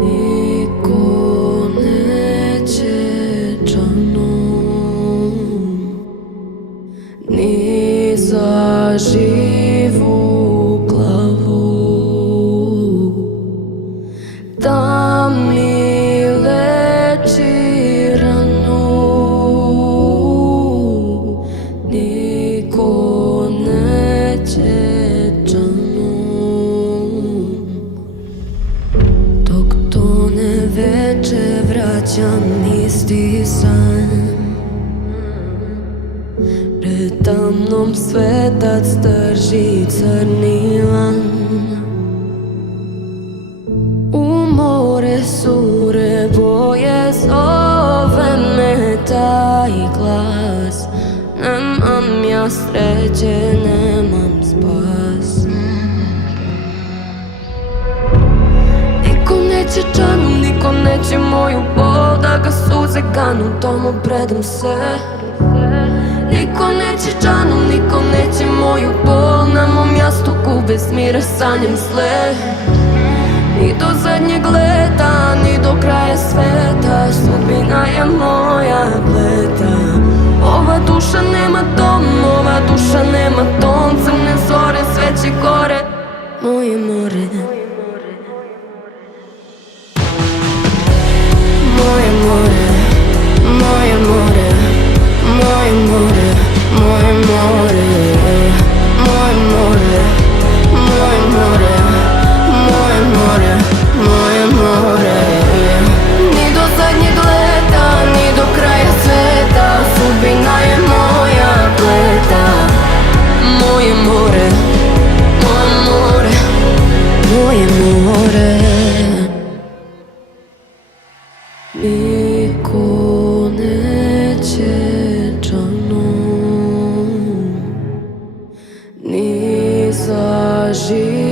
Niko neće džanom, ni za živu glavu, da mi leči ranu. Niko neće džanom, dok tone veče vraćam isti san. Predamnom svetac drži crni lan. U more sure boje zove me taj glas. Nemam ja sreće, nemam spas. Niko neće džanom, niko neće moju bol, da ga suze ganu, da mu predam se. Niko neće džanom, niko neće moju bol, na mom jastuku bez mira sanjam sle. Ni do zadnjeg leta, ni do kraja sveta, sudbina je moja pleta. Ova duša nema dom, ova duša nema ton, crne zore, sveće gore, moje more. Moje more, moje more, moje more, moje more, moje more, moje more, moje more, moje more. Ni do zadnjeg leta, ni do kraja sveta, sudbina je moja pleta. Moje more, moje more, moje more. Niko neće džanom, ni za život.